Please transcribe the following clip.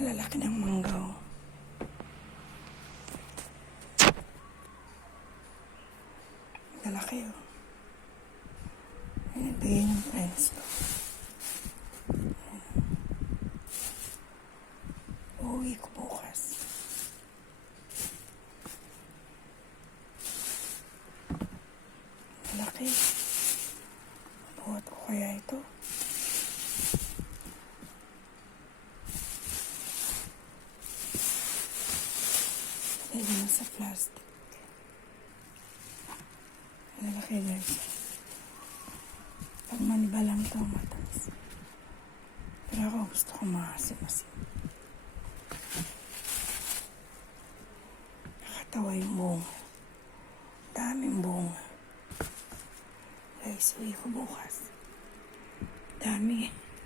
Lalaki ng manggaw. Lalaki oh. Ay, nagbigay ng friends ko. Ayan. Uuwi ko bukas. Malaki. Buhat ko kaya ito? Lagyan mo sa plastic. Lalaki guys. Pag maniba lang ito, matamis. Pero ako gusto ko maasim-asim. Nakatawa yung bunga. Daming bunga. Guys, uwi ko bukas. Dami.